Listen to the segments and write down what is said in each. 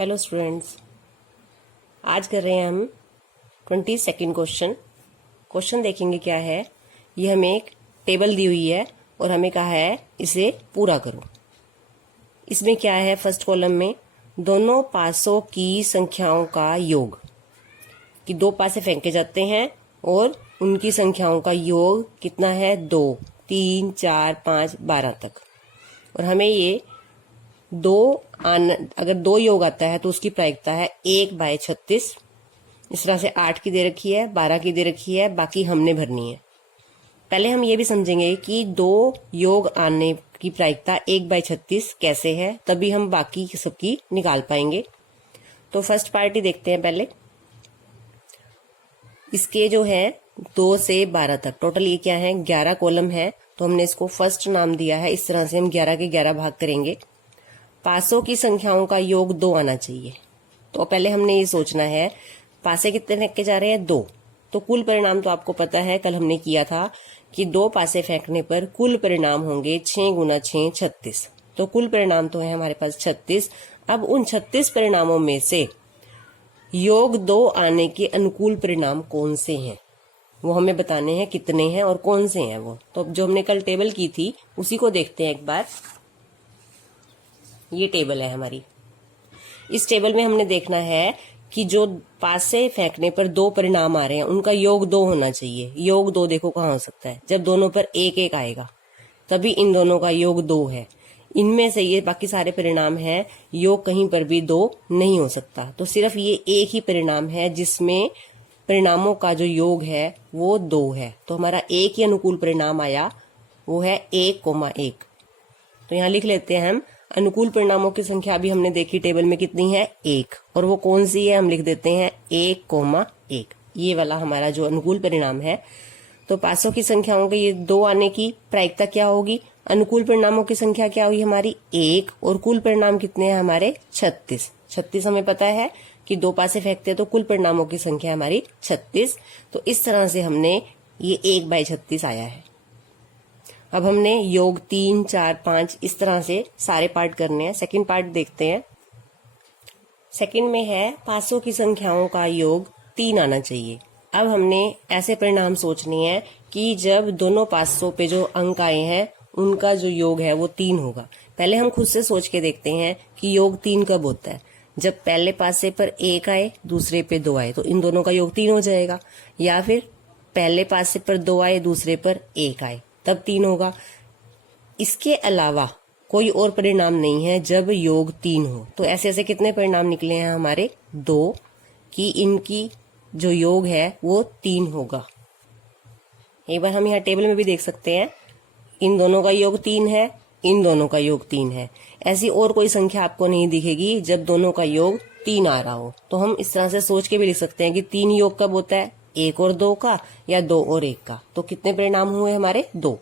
Hello students, आज कर रहे हैं हम 22nd क्वेश्चन देखेंगे क्या है। ये हमें एक टेबल दी हुई है और हमें कहा है इसे पूरा करो। इसमें क्या है, फर्स्ट कॉलम में दोनों पासों की संख्याओं का योग, कि दो पासे फेंके जाते हैं और उनकी संख्याओं का योग कितना है, 2, 3, 4, 5, 12 तक। और हमें ये अगर दो योग आता है तो उसकी प्रायिकता है 1/36। इस तरह से 8 की दे रखी है, 12 की दे रखी है, बाकी हमने भरनी है। पहले हम ये भी समझेंगे कि दो योग आने की प्रायिकता 1/36 कैसे है, तभी हम बाकी सबकी निकाल पाएंगे। तो फर्स्ट पार्टी देखते हैं पहले। इसके जो है 2 से 12 तक टोटल ये क्या है, 11 कॉलम है, तो हमने इसको फर्स्ट नाम दिया है। इस तरह से हम 11 के 11 भाग करेंगे। पासों की संख्याओं का योग 2 आना चाहिए। तो पहले हमने ये सोचना है पासे कितने फेंके जा रहे हैं, 2। तो कुल परिणाम तो आपको पता है, कल हमने किया था कि 2 पासे फेंकने पर कुल परिणाम होंगे 6 गुना 6 36। तो कुल परिणाम तो है हमारे पास 36। अब उन 36 परिणामों में से योग 2 आने के अनुकूल परिणाम कौन से हैं, वो हमें बताने हैं कितने हैं और कौन से हैं वो। तो जो हमने कल टेबल की थी उसी को देखते हैं एक बार। ये टेबल है हमारी। इस टेबल में हमने देखना है कि जो पासे फेंकने पर 2 परिणाम आ रहे हैं उनका योग 2 होना चाहिए। योग 2 देखो कहाँ हो सकता है, जब दोनों पर 1-1 आएगा तभी इन दोनों का योग 2 है। इनमें से ये बाकी सारे परिणाम हैं, योग कहीं पर भी 2 नहीं हो सकता। तो सिर्फ ये एक ही परिणाम है जिसमें परिणामों का जो योग है वो 2 है। तो हमारा एक ही अनुकूल परिणाम आया, वो है 1,1। तो यहाँ लिख लेते हैं हम अनुकूल परिणामों की संख्या। अभी हमने देखी टेबल में कितनी है, 1। और वो कौन सी है, हम लिख देते हैं 1,1। ये वाला हमारा जो अनुकूल परिणाम है। तो पासों की संख्याओं के ये 2 आने की प्रायिकता क्या होगी, अनुकूल परिणामों की संख्या क्या हुई हमारी 1, और कुल परिणाम कितने हैं हमारे 36। 36 हमें पता है कि 2 पासे फेंकते हैं तो कुल परिणामों की संख्या हमारी 36। तो इस तरह से हमने ये 1/36 आया है। अब हमने योग 3, 4, 5 इस तरह से सारे पार्ट करने हैं। सेकंड पार्ट देखते हैं। सेकंड में है पासों की संख्याओं का योग 3 आना चाहिए। अब हमने ऐसे परिणाम सोचने हैं कि जब दोनों पासों पे जो अंक आए हैं उनका जो योग है वो 3 होगा। पहले हम खुद से सोच के देखते हैं कि योग 3 कब होता है, जब पहले पासे पर 1 आए, दूसरे पे 2 आए, तो इन दोनों का योग 3 हो जाएगा। या फिर पहले पासे पर 2 आए, दूसरे पर 1 आए, तब 3 होगा। इसके अलावा कोई और परिणाम नहीं है जब योग 3 हो। तो ऐसे ऐसे कितने परिणाम निकले हैं हमारे, 2, कि इनकी जो योग है वो 3 होगा। एक बार हम यहाँ टेबल में भी देख सकते हैं, इन दोनों का योग 3 है, इन दोनों का योग 3 है। ऐसी और कोई संख्या आपको नहीं दिखेगी जब दोनों का योग 3 आ रहा हो। तो हम इस तरह से सोच के भी लिख सकते हैं कि 3 योग कब होता है, 1 और 2 का, या 2 और 1 का। तो कितने परिणाम हुए हमारे, 2।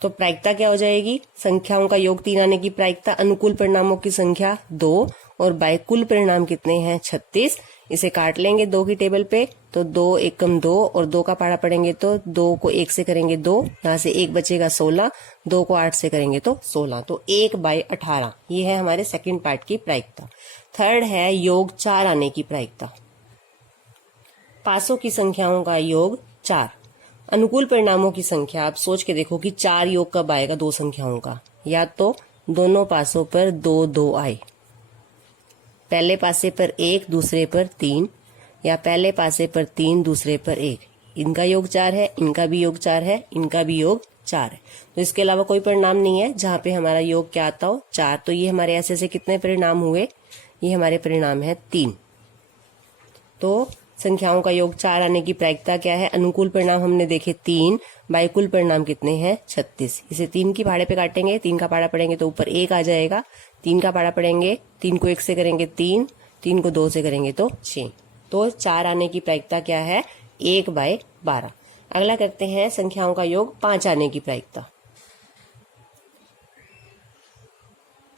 तो प्रायिकता क्या हो जाएगी, संख्याओं का योग 3 आने की प्रायिकता अनुकूल परिणामों की संख्या 2 और बाय कुल परिणाम कितने हैं, 36। इसे काट लेंगे 2 की टेबल पे, तो 2 एकम 2 और 2 का पाड़ा पड़ेंगे तो 2 को 1 से करेंगे 2, यहाँ से 1 बचेगा 16, 2 को 8 से करेंगे तो 16। तो 1/18 ये है हमारे सेकंड पार्ट की प्रायिकता। थर्ड है योग 4 आने की प्रायिकता। पासों की संख्याओं का योग 4। अनुकूल परिणामों की संख्या आप सोच के देखो कि 4 योग कब आएगा दो संख्याओं का, या तो दोनों पासों पर 2-2 आए, पहले पासे पर 1, दूसरे पर 3, या पहले पासे पर 3, दूसरे पर 1। इनका योग 4 है, इनका भी योग 4 है, इनका भी योग 4 है। तो इसके अलावा कोई परिणाम नहीं है जहां पे हमारा योग क्या आता हो, 4। तो ये हमारे ऐसे ऐसे कितने परिणाम हुए, ये हमारे परिणाम है 3। तो संख्याओं का योग 4 आने की प्रायिकता क्या है, अनुकूल परिणाम हमने देखे 3, बाय कुल परिणाम कितने हैं, 36। इसे 3 की भाड़े पे काटेंगे, 3 का पाड़ा पड़ेंगे तो ऊपर 1 आ जाएगा, 3 का पाड़ा पड़ेंगे, 3 को 1 से करेंगे 3, 3 को 2 से करेंगे तो 6। तो 4 आने की प्रायिकता क्या है, 1/12। अगला करते हैं संख्याओं का योग 5 आने की प्रायिकता।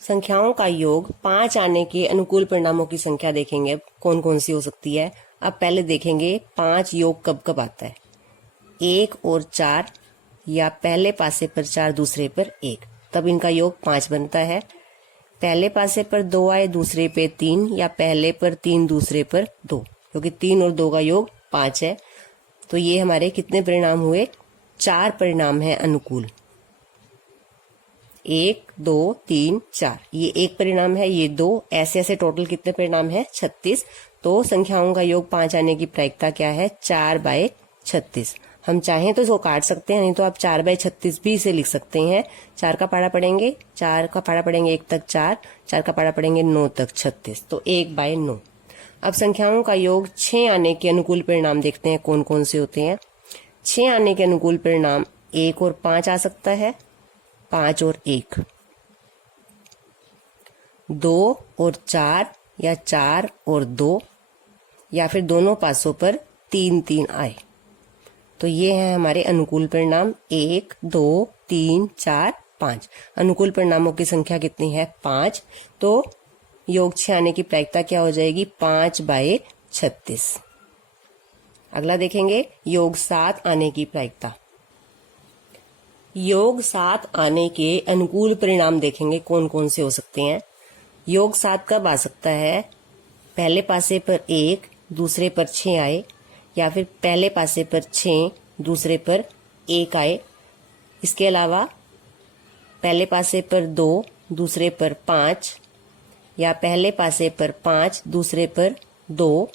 संख्याओं का योग 5 आने के अनुकूल परिणामों की संख्या देखेंगे कौन कौन सी हो सकती है। अब पहले देखेंगे 5 योग कब कब आता है, 1 और 4, या पहले पासे पर 4, दूसरे पर 1, तब इनका योग 5 बनता है। पहले पासे पर 2 आए, दूसरे पे 3, या पहले पर 3 दूसरे पर 2, क्योंकि 3 और 2 का योग 5 है। तो ये हमारे कितने परिणाम हुए? 4 परिणाम है अनुकूल। 1 2 3 4, ये एक परिणाम है, ये 2, ऐसे ऐसे टोटल कितने परिणाम है? 36। तो संख्याओं का योग 5 आने की प्रायिकता क्या है? 4/36। हम चाहें तो इसको काट सकते हैं, नहीं तो आप 4/36 भी इसे लिख सकते हैं। 4 का पाड़ा पढ़ेंगे, 4 का पाड़ा पढ़ेंगे 1 तक 4, 4 का पाड़ा पढ़ेंगे 9 तक 36, तो 1/9। अब संख्याओं का योग 6 आने के अनुकूल परिणाम देखते हैं कौन कौन से होते हैं। 6 आने के अनुकूल परिणाम 1 और 5 आ सकता है, 5 और 1, 2 और 4, या 4 और 2, या फिर दोनों पासों पर 3 3 आए। तो ये है हमारे अनुकूल परिणाम 1 2 3 4 5। अनुकूल परिणामों की संख्या कितनी है? 5। तो योग 6 आने की प्रायिकता क्या हो जाएगी? 5/36। अगला देखेंगे योग 7 आने की प्रायिकता। योग 7 आने के अनुकूल परिणाम देखेंगे कौन कौन से हो सकते हैं। योग 7 कब आ सकता है? पहले पासे पर 1, दूसरे पर 6 आए, या फिर पहले पासे पर 6, दूसरे पर 1 आए। इसके अलावा पहले पासे पर 2, दूसरे पर 5, या पहले पासे पर 5, दूसरे पर 2,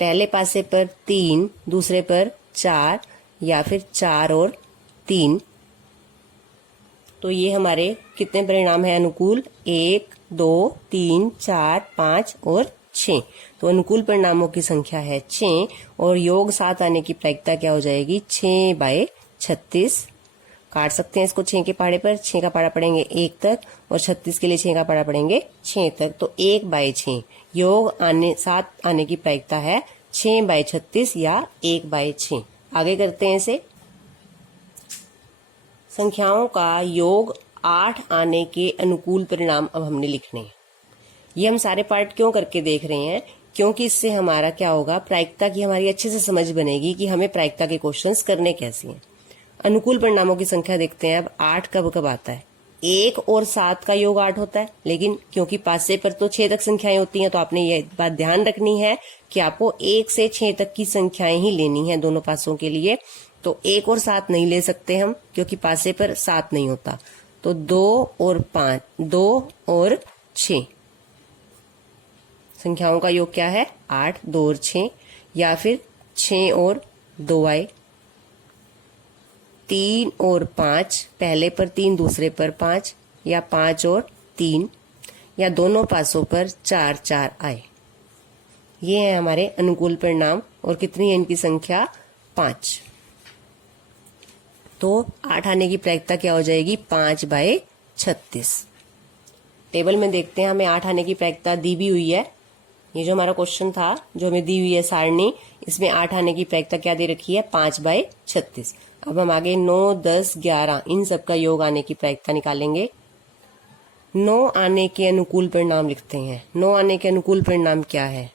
पहले पासे पर 3, दूसरे पर 4, या फिर 4 और 3। तो ये हमारे कितने परिणाम है अनुकूल? 1 2 3 4 5 और 6। तो अनुकूल परिणामों की संख्या है 6, और योग 7 आने की प्रायिकता क्या हो जाएगी? 6/36। काट सकते हैं इसको 6 के पहाड़े पर, 6 का पहाड़ा पढ़ेंगे 1 तक, और 36 के लिए 6 का पहाड़ा पढ़ेंगे 6 तक, तो 1/6। योग 7 आने की प्रायिकता है 6/36 या 1/6। आगे करते हैं इसे। संख्याओं का योग 8 आने के अनुकूल परिणाम अब हमने लिखने हैं। ये हम सारे पार्ट क्यों करके देख रहे हैं? क्योंकि इससे हमारा क्या होगा? प्रायिकता की हमारी अच्छे से समझ बनेगी कि हमें प्रायिकता के क्वेश्चंस करने कैसे हैं। अनुकूल परिणामों की संख्या देखते हैं अब। 8 कब कब आता है? 1 और 7 का योग 8 होता है, लेकिन क्योंकि पासे पर तो 6 तक संख्याएं होती हैं, तो आपने ये बात ध्यान रखनी है कि आपको 1 से 6 तक की संख्याएं ही लेनी है दोनों पासों के लिए। तो 1 और 7 नहीं ले सकते हम, क्योंकि पासे पर 7 नहीं होता। तो 2 और 5, 2 और 6, संख्याओं का योग क्या है? 8, 2 और 6, या फिर 6 और 2 आए, 3 और 5, पहले पर 3 दूसरे पर 5, या 5 और 3, या दोनों पासों पर 4 4 आए। ये है हमारे अनुकूल परिणाम, और कितनी है इनकी संख्या? 5। तो 8 आने की प्रायिकता क्या हो जाएगी? 5/36। टेबल में देखते हैं, हमें 8 आने की प्रायिकता दी भी हुई है। ये जो हमारा क्वेश्चन था, जो हमें दी हुई है सारणी, इसमें 8 आने की प्रायिकता क्या दे रखी है? 5/36। अब हम आगे 9 10 11 इन सब का योग आने की प्रायिकता निकालेंगे। 9 आने के अनुकूल परिणाम लिखते हैं। 9 आने के अनुकूल परिणाम क्या है?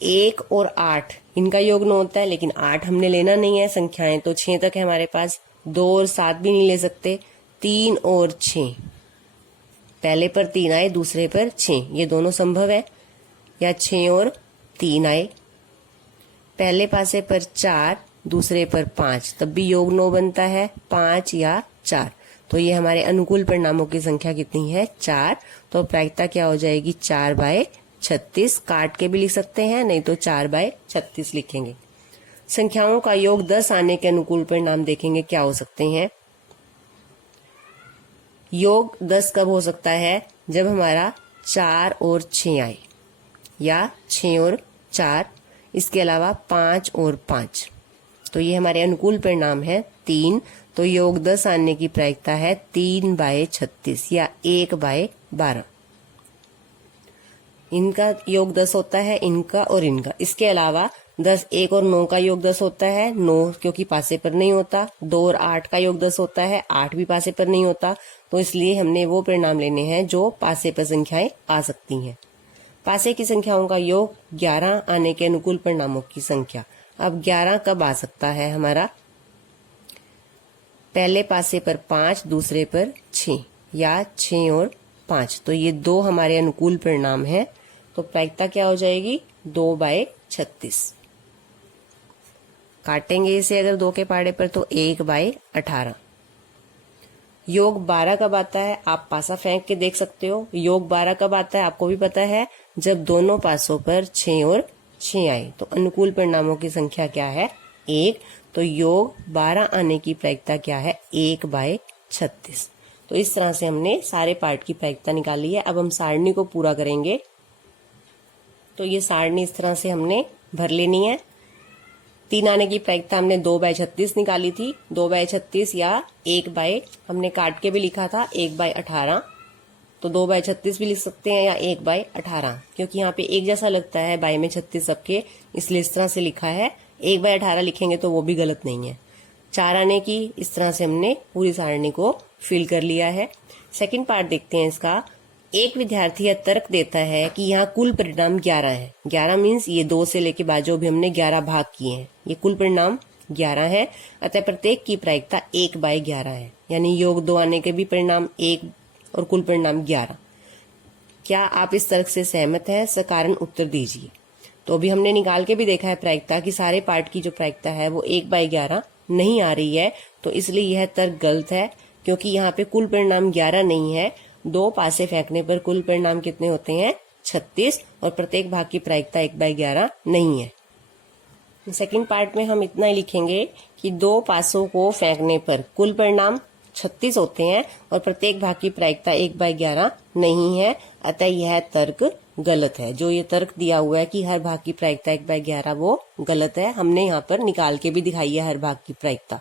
1 और 8, इनका योग 9 होता है, लेकिन 8 हमने लेना नहीं है, संख्याएं तो 6 तक है हमारे पास। 2 और 7 भी नहीं ले सकते। 3 और 6, पहले पर 3 आए, दूसरे पर 6, ये दोनों संभव है। या 6 और 3 आए, पहले पासे पर 4, दूसरे पर 5, तब भी योग 9 बनता है, 5 या 4। तो ये हमारे अनुकूल परिणामों की संख्या कितनी है? 4। तो प्रायिकता क्या हो जाएगी? 4/36। काट के भी लिख सकते हैं, नहीं तो 4/36 लिखेंगे। संख्याओं का योग 10 आने के अनुकूल परिणाम देखेंगे क्या हो सकते हैं। योग 10 कब हो सकता है? जब हमारा 4 और 6 आए, या 6 और 4, इसके अलावा 5 और 5। तो ये हमारे अनुकूल परिणाम है 3। तो योग 10 आने की प्रायिकता है 3/36 या 1/12। इनका योग 10 होता है, इनका और इनका। इसके अलावा 10 1 और 9 का योग 10 होता है, 9 क्योंकि पासे पर नहीं होता। 2 और 8 का योग 10 होता है, 8 भी पासे पर नहीं होता। तो इसलिए हमने वो परिणाम लेने हैं जो पासे पर संख्याएं आ सकती हैं। पासे की संख्याओं का योग 11 आने के अनुकूल परिणामों की संख्या। अब 11 कब आ सकता है हमारा? पहले पासे पर 5, दूसरे पर 6, या 6 और 5, तो ये 2 हमारे अनुकूल परिणाम है। तो प्रायिकता क्या हो जाएगी 2/36। काटेंगे इसे अगर 2 के पहाड़े पर तो 1/18। योग 12 कब आता है, आप पासा फेंक के देख सकते हो। योग 12 कब आता है आपको भी पता है, जब दोनों पासों पर 6 और 6 आए। तो अनुकूल परिणामों की संख्या क्या है 1। तो योग 12 आने की प्रायिकता क्या है 1/36। तो इस तरह से हमने सारे पार्ट की प्रायिकता निकाली है। अब हम सारणी को पूरा करेंगे। तो ये सारणी इस तरह से हमने भर लेनी है। 3 आने की प्रायिकता हमने 2/36 निकाली थी। 2/36 या 1 हमने काट के भी लिखा था 1/18। तो 2/36 भी लिख सकते हैं या 1/18, क्योंकि यहाँ पे एक जैसा लगता है बाई में 36 सबके, इसलिए इस तरह से लिखा है। 1/18 लिखेंगे तो वो भी गलत नहीं है। 4 आने की इस तरह से हमने पूरी सारणी को फिल कर लिया है। सेकंड पार्ट देखते हैं इसका। एक विद्यार्थी यह तर्क देता है कि यहाँ कुल परिणाम 11 है। 11 मीन्स ये 2 से लेके बाद जो भी हमने 11 भाग किए हैं, ये कुल परिणाम 11 है। अतः प्रत्येक की प्रायिकता 1/11 है, यानी योग 2 आने के भी परिणाम 1 और कुल परिणाम 11। क्या आप इस तर्क से सहमत हैं? सकारण उत्तर दीजिए। तो अभी हमने निकाल के भी देखा है प्रायिकता कि सारे पार्ट की जो प्रायिकता है वो 1/11 नहीं आ रही है। तो इसलिए यह तर्क गलत है, क्योंकि यहाँ पे कुल परिणाम 11 नहीं है। 2 पासे फेंकने पर कुल परिणाम कितने होते हैं 36, और प्रत्येक भाग की प्रायिकता 1/11 नहीं है। सेकंड पार्ट में हम इतना ही लिखेंगे कि 2 पासों को फेंकने पर कुल परिणाम 36 होते हैं और प्रत्येक भाग की प्रायिकता 1/11 नहीं है। अतः यह तर्क गलत है। जो ये तर्क दिया हुआ है कि हर भाग की प्रायिकता 1/11 वो गलत है। हमने यहाँ पर निकाल के भी दिखाई है हर भाग की प्रायिकता।